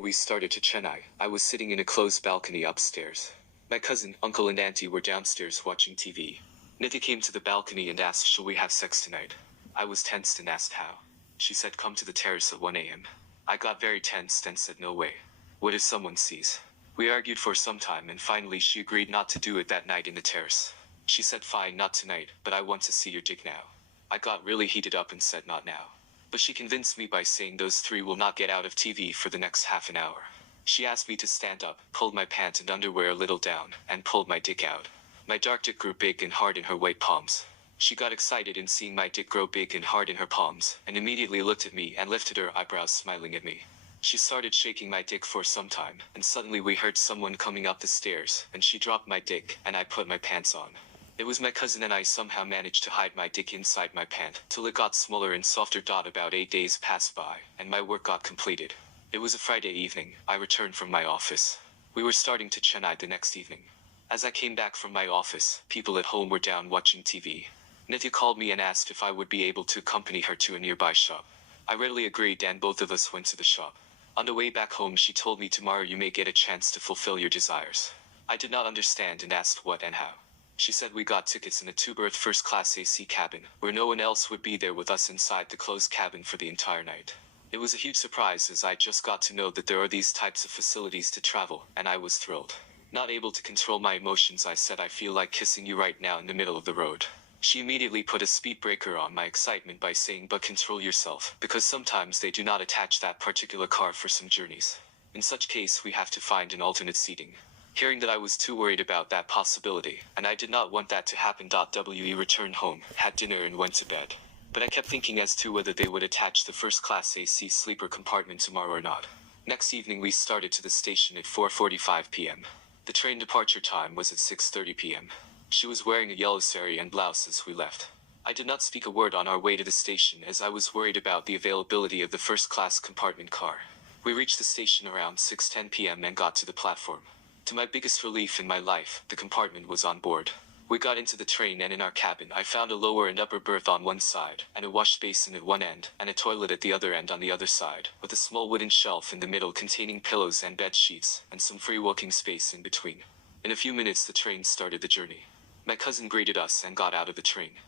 We started to Chennai. I was sitting in a closed balcony upstairs. My cousin, uncle and auntie were downstairs watching TV. Nitya came to the balcony and asked, "Shall we have sex tonight?" I was tensed and asked how. She said, "Come to the terrace at 1 a.m. I got very tensed and said, "No way. What if someone sees?" We argued for some time and finally she agreed not to do it that night in the terrace. She said, "Fine, not tonight, but I want to see your dick now." I got really heated up and said, "Not now." But she convinced me by saying those three will not get out of TV for the next half an hour. She asked me to stand up, pulled my pant and underwear a little down, and pulled my dick out. My dark dick grew big and hard in her white palms. She got excited in seeing my dick grow big and hard in her palms, and immediately looked at me and lifted her eyebrows smiling at me. She started shaking my dick for some time, and suddenly we heard someone coming up the stairs, and she dropped my dick, and I put my pants on. It was my cousin and I somehow managed to hide my dick inside my pant, till it got smaller and softer. About 8 days passed by, and my work got completed. It was a Friday evening. I returned from my office. We were starting to Chennai the next evening. As I came back from my office, people at home were down watching TV. Nitya called me and asked if I would be able to accompany her to a nearby shop. I readily agreed and both of us went to the shop. On the way back home she told me, "Tomorrow you may get a chance to fulfill your desires." I did not understand and asked what and how. She said we got tickets in a two-berth first-class AC cabin, where no one else would be there with us inside the closed cabin for the entire night. It was a huge surprise as I just got to know that there are these types of facilities to travel, and I was thrilled. Not able to control my emotions, I said, "I feel like kissing you right now in the middle of the road." She immediately put a speed breaker on my excitement by saying, "But control yourself, because sometimes they do not attach that particular car for some journeys. In such case we have to find an alternate seating." Hearing that I was too worried about that possibility, and I did not want that to happen. We returned home, had dinner and went to bed. But I kept thinking as to whether they would attach the first-class AC sleeper compartment tomorrow or not. Next evening we started to the station at 4:45 p.m. The train departure time was at 6:30 p.m. She was wearing a yellow sari and blouse as we left. I did not speak a word on our way to the station as I was worried about the availability of the first-class compartment car. We reached the station around 6:10 p.m. and got to the platform. To my biggest relief in my life, the compartment was on board. We got into the train and in our cabin I found a lower and upper berth on one side, and a wash basin at one end, and a toilet at the other end on the other side, with a small wooden shelf in the middle containing pillows and bed sheets, and some free walking space in between. In a few minutes the train started the journey. My cousin greeted us and got out of the train.